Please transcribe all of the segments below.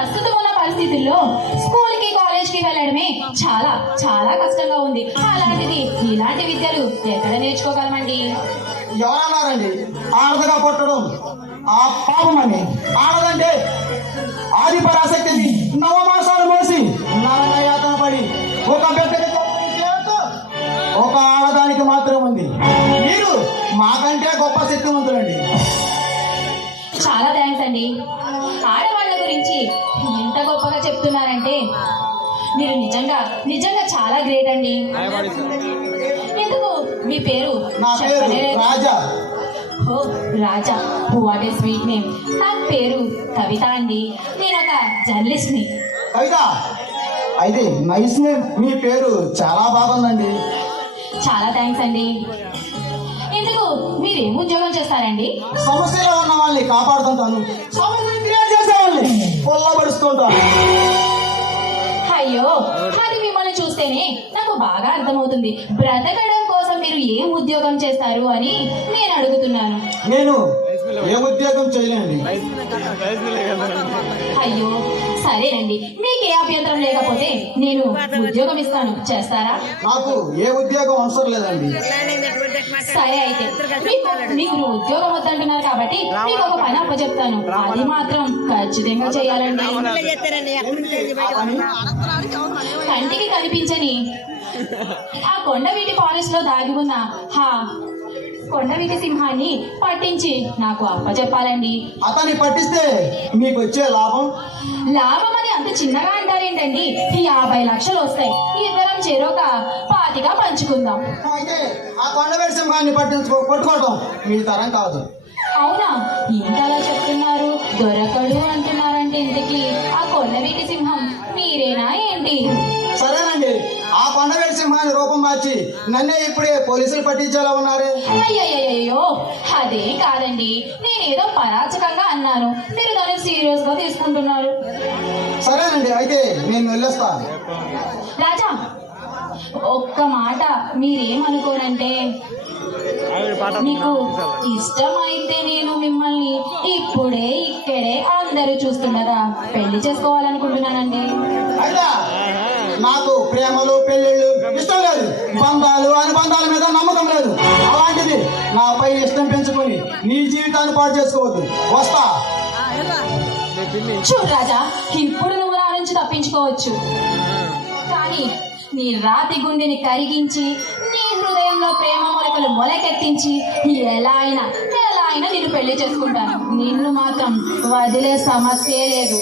ప్రస్తుతం ఉన్న పరిస్థితుల్లో స్కూల్ కి కాలేజ్ కి వెళ్ళడమే చాలా చాలా కష్టంగా ఉంది. అలాంటిది ఇలాంటి విద్యలు ఎక్కడ నేర్చుకోగలమండి? ఎవరన్నారండి ఆడదగా పుట్టడం ఆ పాపమని? ఆడదంటే ఆది పరాశక్తిని నవమాసాలు మోసి నరకయాతన పడి ఒక బిడ్డకి ఒక ఆడదానికి మాత్రం ఉంది. మీరు మాకంటే గొప్ప శక్తివంతులండి. చాలా థ్యాంక్స్ అండి. ఆడవాళ్ళ గురించి ఇంత గొప్పగా చెప్తున్నారంటే మీరు నిజంగా నిజంగా చాలా గ్రేట్ అండి. ఎందుకు మీ పేరు నా పేరు చెప్పలేదు? రాజా. ఓ రాజా, వాట్ ఏ స్వీట్ నేమ్. నా పేరు కవిత అండి. నేను ఒక జర్నలిస్ట్ ని. కవిత అయితే నైస్ నేమ్. మీ పేరు చాలా బాగుందండి. చాలా థ్యాంక్స్ అండి. ఎందుకు మీరేం ఉద్యోగం చేస్తారండి? సమస్యలో ఉన్న వాళ్ళని కాపాడుతుంటాను, సమస్యలు క్రియేట్ చేసే వాళ్ళని పొల్లబడుస్తుంటాను. అయ్యో, అది మిమ్మల్ని చూస్తేనే నాకు బాగా అర్థమవుతుంది. బ్రతకడం కోసం మీరు ఏం ఉద్యోగం చేస్తారు అని నేను అడుగుతున్నాను. నేను ఏ ఉద్యోగం చేయలేండి. అయ్యో సరేనండి, మీకు ఏ అభ్యంతరం లేకపోతే నేను ఉద్యోగం ఇస్తాను, చేస్తారా? నాకు ఏ ఉద్యోగం అవసరం లేదండి. సరే అయితే మీకు ఉద్యోగం వద్దంటున్నారు కాబట్టి మీకు ఒక పని అప్పచెప్తాను. అది మాత్రం ఖచ్చితంగా చేయాలండి. కంటికి కనిపించని ఆ కొండవీటి ఫారెస్ట్ లో దాగి ఉన్న కొండవీటి సింహాన్ని పట్టించి నాకు అప్పచెప్పాలండి. అతన్ని పట్టిస్తే మీకు వచ్చే లాభం? లాభం అని అంత చిన్నగా అంటారేంటండి? 50 లక్షలు వస్తాయి. ఇద్దరం చెరొక 25 పంచుకుందాం. అయితే ఆ కొండవేటి సింహాన్ని పట్టుకోవటం మీ తరం కాదు. అవునా? ఇంతలా చెప్తున్నారు. దొరకడు అంటున్నారంటే ఇంతకీ ఆ కొండవీటి సింహం మీరేనా ఏంటి? సరేనండి, ఆ కొండవేటి సింహాన్ని రూపం మార్చి నన్నే ఇప్పుడే పోలీసులు పట్టించేలా ఉన్నారే. అయ్యయ్యో, అదేం కాదండి. నేనేదో పరాచకంగా అన్నాను, మీరు దాన్ని సీరియస్ గా తీసుకుంటున్నారు. సరేనండి, అయితే నేను వెళ్ళొస్తాను. రాజా, ఒక్క మాట మీరేమనుకోనంటే, మీకు ఇష్టమైతే నేను మిమ్మల్ని ఇప్పుడే ఇక్కడే అందరూ చూస్తుండగా పెళ్లి చేసుకోవాలనుకుంటున్నానండి. అయితే నాకు ప్రేమలు పెళ్ళిళ్ళు ఇష్టం లేదు, బంధాలు అనుబంధాల మీద నమ్మకం లేదు. అలాంటిది నాపై ఇష్టం పెంచుకొని నీ జీవితాన్ని పాటు చేసుకోవద్దు. వస్తా. చూడు రాజా, ఇప్పుడు నువ్వు నా నుంచి తప్పించుకోవచ్చు, కానీ నీ రాతి గుండెని కరిగించి నీ హృదయంలో ప్రేమ మొలకలు మొలకెత్తించి ఎలా అయినా నిన్ను పెళ్లి చేసుకుంటాను. నిన్ను మాత్రం వదిలే సమస్యే లేదు.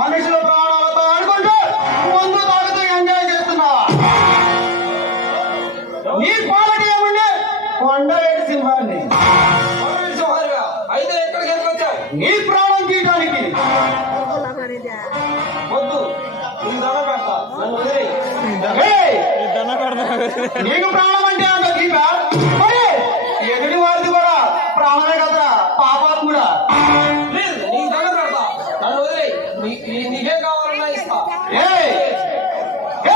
మనుషుల ప్రాణాలతో ఆడుకుంటూ ముందు తాగుతూ ఎంజాయ్ చేస్తున్నావా? నీ క్వాలిటీ ఏముంది? కొండవేటి సింహాన్ని. అయితే ఎక్కడికి వెళ్ళొచ్చావు? నీ ప్రాణం తీయడానికి. వద్దు, నీకు దండం పెడతా, నన్ను వదిలేయ్. ఏయ్! నీకు ప్రాణం అంటే అంత తీపా? మరి ఎదుటి వారిది కూడా ప్రాణమే కదరా, పాపాలు కూడా. ప్లీజ్, నీకు దండం పెడతా, నన్ను వదిలేయ్. నీకేం కావాలన్నా ఇస్తా. ఏయ్!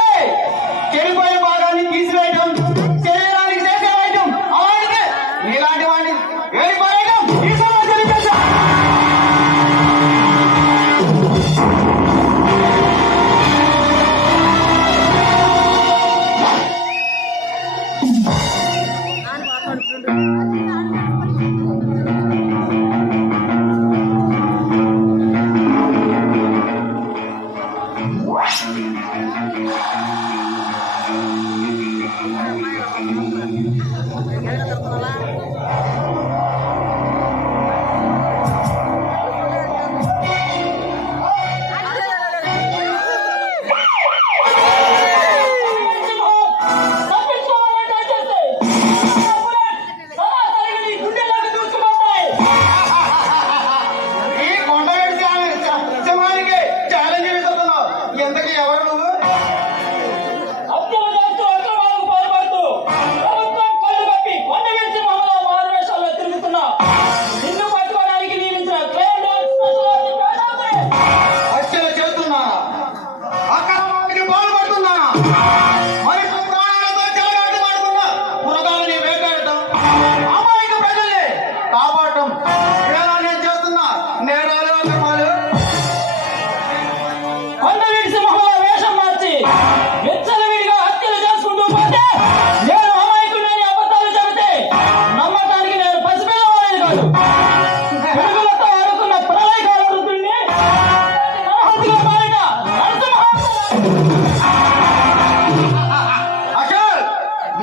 ఏయ్! చెడిపోయే భాగాన్ని తీసివేయటం శరీరానికి చేసే వైద్యం అలాంటిదే. నీలాంటి వాడిని వేడిపోయటం ఈ సమస్యని తెలుసా?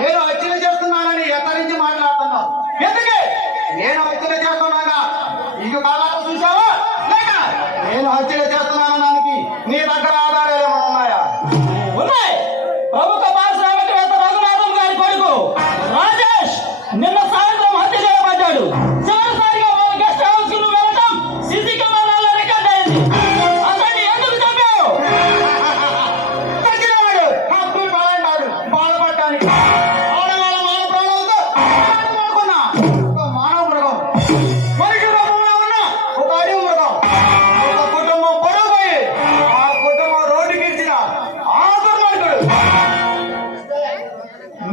నేను హత్యలు చేస్తున్నానని ఎత్తరించి మాట్లాడుతున్నావు. ఎందుకే నేను హత్యలు చేస్తున్నాగా ఇది కాలాలు చూసావా లేక నేను హత్యలు చేస్తున్నానడానికి నీ దగ్గర ఆధారాలు ఏమైనా ఉన్నాయా? ఉన్నాయి. ప్రముఖ పారిశ్రామికవేత్త రఘునాథం గారి కొడుకు రాజేష్ నిన్న సాయంత్రం హత్య చేయబడ్డాడు. చివరిసారిగా వాళ్ళ గెస్ట్ హౌస్ కు నువ్వు వెళ్ళటం సీసీ కెమెరాలో రికార్డ్ అయింది. అతన్ని ఎందుకు చంపావు? చచ్చినవాడు హక్కులు పాలంటాడు బాధపడటానికి. ఆడవాళ్ళ మానవ ప్రాణాలతో ఆడుకున్నా ఒక మానవ మృగం, మనిషి రూపంలో ఉన్న ఒక అడవి మృగం. ఒక కుటుంబం పొడవు పోయి ఆ కుటుంబం రోడ్డుకి ఇచ్చిన ఆ దుర్మార్గుడు.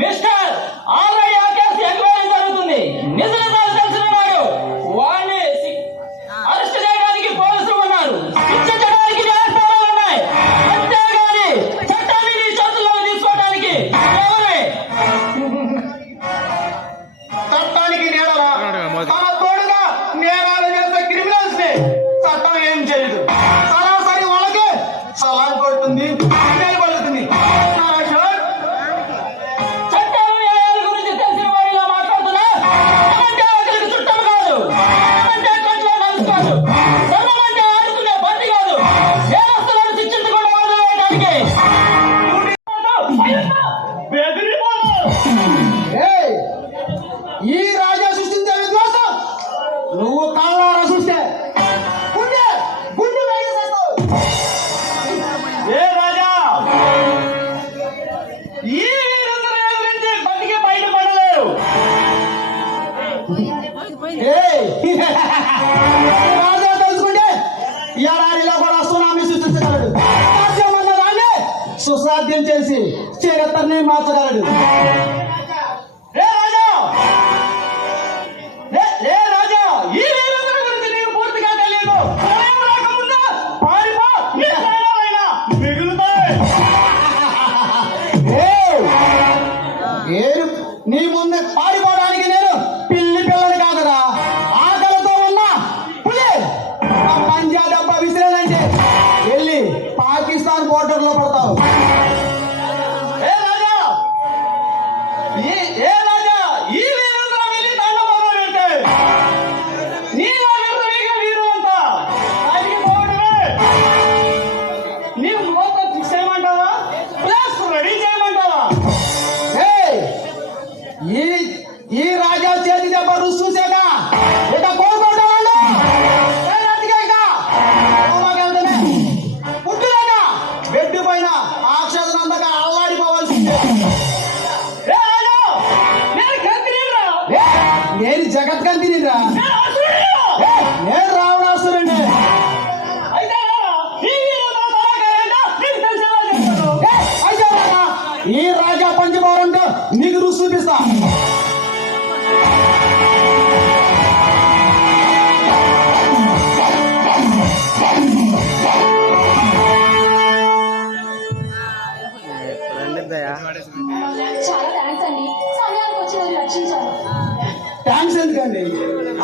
మిస్టర్ ఆల్రెడీ ఆ కేసు ఎంక్వైరీ జరుగుతుంది. నిజ నిజాలు తెలిసిన వాడు వాడిని అరెస్ట్ చేయడానికి పోలీసులు ఉన్నారు. శిక్షించడానికి న్యాయస్థానాలు ఉన్నాయి. అంతేగాని చట్టాన్ని నీ చేతుల్లో తీసుకోవడానికి ఎవరే? చట్టానికి నేరలా తన తోడుగా నేరాలు చేసే క్రిమినల్స్ ని చట్టం ఏం చేయదు. సరాసరి వాళ్ళకి సలాం కొడుతుంది, నిలబడుతుంది. చట్టాలు న్యాయాల గురించి తెలిసిన వాడిలా మాట్లాడుతున్నా అంటే ఆకలికి చుట్టం కాదు, అంటే కంట్లో నలుసుకోదు, ధర్మం అంటే ఆడుకునే బండి కాదు. నేరస్తులను శిక్షించకుండా వదిలేయడానికి ఏయ్, ఈ రాజా సృష్టించే విధ్వంసం నువ్వు కళ్ళారా చూస్తే గుండె గుండె వేసేస్తావు. ఏ రాజా ఈ వీరందరూ గురించి బతికి బయటపడలేరు. ఏయ్, రాజా తెలుసుకుంటే ఎడారిలో కూడా సునామీ సృష్టించగలడు. సాధ్యమన్న దాన్ని సుసాధ్యం చేసి చరిత్రని మార్చగలడు. ఏ రాజా ఏ రాజా ఈ వీరందరూ గురించి నీకు పూర్తిగా తెలియదు. సమయం రాకముందా పారిపో, నీ ప్రాణాలైనా మిగులుతాయి. ఏయ్, ఏరు నీ ముందు పారిపోవడానికి నేను పిల్లి పిల్లని కాదురా, ఆకలితో ఉన్న పులి. ఆ పంజా దెబ్బ విసిరేనంటే వెళ్ళి పాకిస్తాన్ బోర్డర్ లో పడతావు. ఏ రాజా ఏ రాజా ఈ వీరందరూ వెళ్ళి దండ మొదలుపెట్టే నీలా వీరుడిగా వీరులంతా బయటికి పోవడమే. నీవు మోత ఫిక్స్ చేయమంటావా ప్లస్ రెడీ చేయమంటావా? ఏయ్, ఈ ఈ రాజా చేతి దెబ్బ రుచి చూసాక ఇక కోరుకోవడం వాళ్ళు పుట్టులేక బెడ్డు పైన ఆక్షేదంతగా అల్లాడిపోవాల్సిందే. ఏ రాజా నేను గంతినీరా, ఏ, నేను జగత్కంతినిరా, నేను అసురుడిరా. నేను రావణాసురుణ్ణి. అయితే రారా, ఈ వీరందరూ తలాకాయంటా నీకు తెలిసేలా చేస్తాను. ఏ, అయితే రారా, ఈ రాజా పంచబోరంటే నీకు రుచి చూపిస్తా. చాలా థ్యాంక్స్ అండి, సమయానికి వచ్చి నన్ను రక్షించారు. థ్యాంక్స్ ఎందుకండి,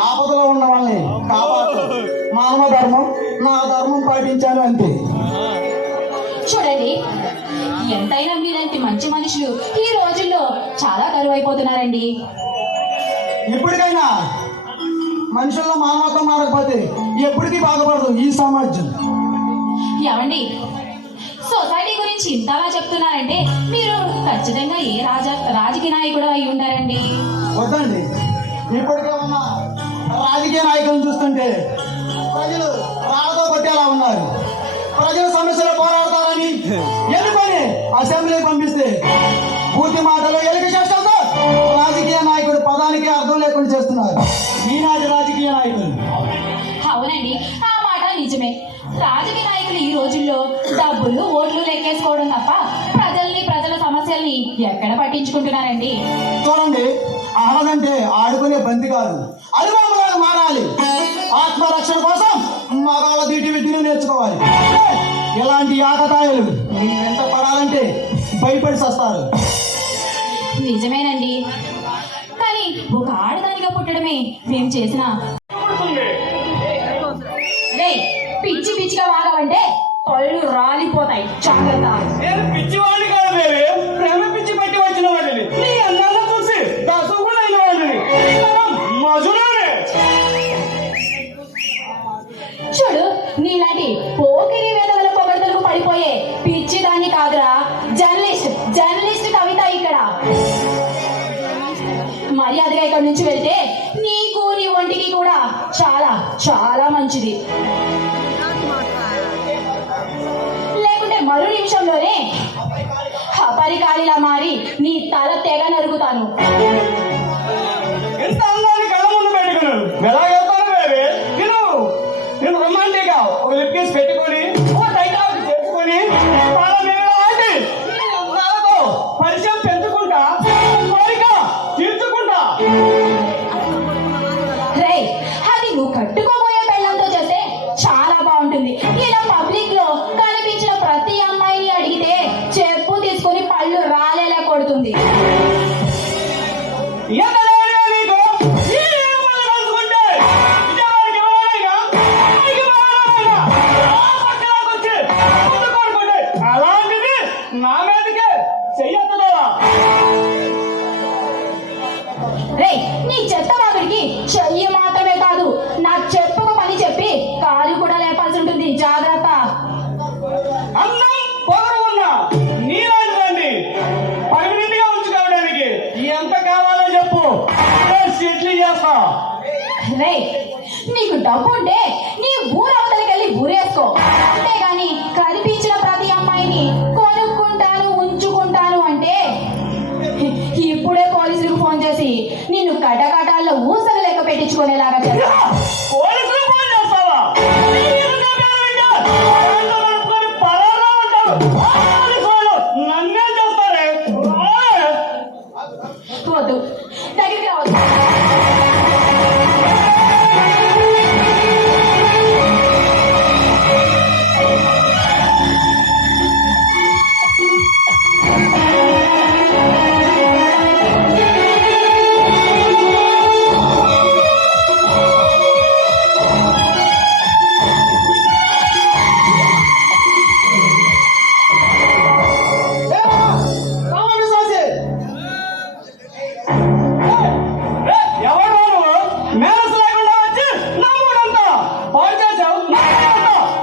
ఆపదలో ఉన్న వాళ్ళని కాపాడు. మానవ ధర్మం నా ధర్మం పాటించాను అంతే. చూడండి, ఎంతైనా మీలాంటి మంచి మనుషులు ఈ రోజుల్లో చాలా కరువైపోతున్నారండి. ఇప్పటికైనా మనుషుల్లో మానవత్వం మారకపోతే ఎప్పటికీ బాగుపడదు ఈ సమాజం. ఏమండి, సొసైటీ గురించి ఇంతలా చెప్తున్నారంటే మీరు ఖచ్చితంగా ఏ రాజకీయ నాయకుడు అయి ఉంటారండి. వద్దండి, ఇప్పటికే ఉన్న రాజకీయ నాయకులను చూస్తుంటే ప్రజలు రాళ్ళతో కొట్టేలా ఉన్నారు. ప్రజల సమస్యలు పోరాడతారని ఎన్నుకొని అసెంబ్లీ పంపిస్తే పూర్తి మాటలు ఎలుక చేష్టంతో రాజకీయ నాయకుడు పదానికి అర్థం లేకుండా చేస్తున్నారు ఈనాటి రాజకీయ నాయకులు. అవునండి, ఆ మాట నిజమే. రాజకీయ నాయకులు ఈ రోజుల్లో డబ్బులు ఓట్లు లెక్కేసుకోవడం తప్ప ప్రజల సమస్యల్ని ఎక్కడ పట్టించుకుంటున్నారండి. చూడండి, ఆడదంటే ఆడుకునే బంతి కాదు, అనుభవంలాగా మారాలి. ఆత్మరక్షణ కోసం మగాళ్ళ దీటి విద్యను నేర్చుకోవాలి. ఇలాంటి ఆకతాయిలు మీ వెంట పడాలంటే భయపడి వస్తారు. నిజమేనండి, కానీ ఒక ఆడదానిగా పుట్టడమే మేము చేసిన పిచ్చి పిచ్చిగా వాగాలంటే పళ్ళు రాలిపోతాయి. జాగ్రత్త. నేను పిచ్చివాడిని కాదు, ప్రేమ పిచ్చి పట్టి వచ్చిన వాడిని. నీ అన్న మర్యాదగా ఇక్కడి నుంచి వెళ్తే నీకు నీ ఒంటికి కూడా చాలా చాలా మంచిది. లేకుంటే మరో నిమిషంలోనే అపరికాలిలా మారి నీ తల తెగ నరుగుతాను. ఎంత అందాన్ని కళ్ళ ముందు పెట్టుకున్నాను. ఎలాగెళ్తాను బేబీ? నేను రొమాంటిక్ గా ఒక లిప్ కిస్ పెట్టుకొని ఒక డైలాగ్ చేసుకొని వాళ్ళ మీద ఆడి నాతో పరిచయం పెంచుకుంటా, కోరిక తీర్చుకుంటా. రే, అది నువ్వు కట్టుకోబోయే పెళ్ళంతో చేస్తే చాలా బాగుంటుంది. ఇలా పబ్లిక్ లో కనిపించిన ప్రతి అమ్మాయిని అడిగితే చెప్పు తీసుకొని పళ్ళు రాలేలా కొడుతుంది. ఎంత ధైర్యం నీకు? ఈ ఏమన్నా కలుసుకుంటే విజయవాడకి ఎవరైనా, అమ్మాయికి ఎవరైనా ఆ పక్కనకు వచ్చి ముందు కొడుకుంటే అలాంటిది నా మీదకే చెయ్యొద్దుదా? రే, నీ చెత్త వాగుడికి చెయ్యి మాత్రమే కాదు, నా చెప్పుకు పని చెప్పి కాలు కూడా లేపాల్సి ఉంటుంది. జాగ్రత్త. అందం పొగరు ఉన్నా నీలాంటిదండి పర్మనెంట్గా ఉంచుకోవడానికి ఎంత కావాలో చెప్పు, సీట్లు చేస్తా. రే, నీకు డబ్బు ఉంటే నీ ఊరవతలకి వెళ్ళి ఊరేసుకో. అంతేగాని కనిపించిన ప్రతి అమ్మాయిని కొనుక్కుంటాను ఉంచుకుంటాను అంటే ఇప్పుడే పోలీసులకు ఫోన్ చేసి నిన్ను కటకటాల్లో ఊసలు లెక్క పెట్టించుకునేలాగా చేస్తా. పోలీసులు ఫోన్ చేస్తావా? పరారా ఉంటారు పోలీసు వాళ్ళు. నన్నేం చేస్తారే? వద్దు, దగ్గరికి రావద్దు. ఎవరు నువ్వు? మేనస్ లేకుండా వచ్చి నా మూడంతా పాడు చేసావు,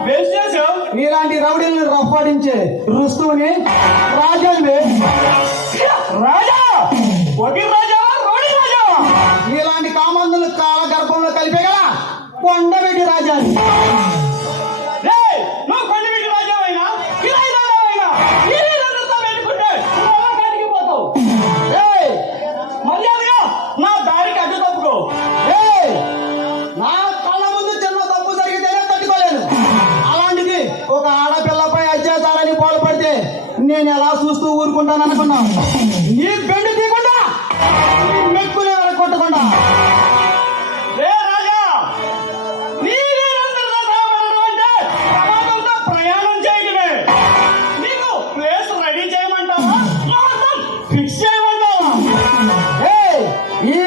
వేస్ట్ చేసావు. నీలాంటి రౌడీలను రఫాడించే రుస్తువుని రాజాని. రాజా ఒకే రాజా, రోడి రాజా. నీలాంటి కామందులు కాల గర్భంలో కలిపేగల కొండవీటి రాజాని. రేయ్, నువ్వు కొండవీటి రాజావైనా కిరాయిదారువైనా వీళ్ళందరితో పెట్టుకుంటే నువ్వు ఎలా కరిగిపోతావు? ఏయ్, మర్యాదగా నా దారికి అడ్డు తప్పుకో. ఏయ్, నా కళ్ళ ముందు చిన్న తప్పు జరిగితేనే తట్టుకోలేను. అలాంటిది ఒక ఆడపిల్లపై అత్యాచారానికి పాల్పడితే నేను ఎలా చూస్తూ ఊరుకుంటాను అనుకున్నాను. నీ బెండు తీయకుండా, నీ మెక్కులు కొట్టకుండా. రే రాజా, నీ వీరందరితో సహపడడం అంటే ప్రమాదంతో ప్రయాణం చేయడమే. నీకు ప్లేస్ రెడీ చేయమంటావా? మొత్తం ఫిక్స్ చేయమంటావా? ఏయ్, ఈ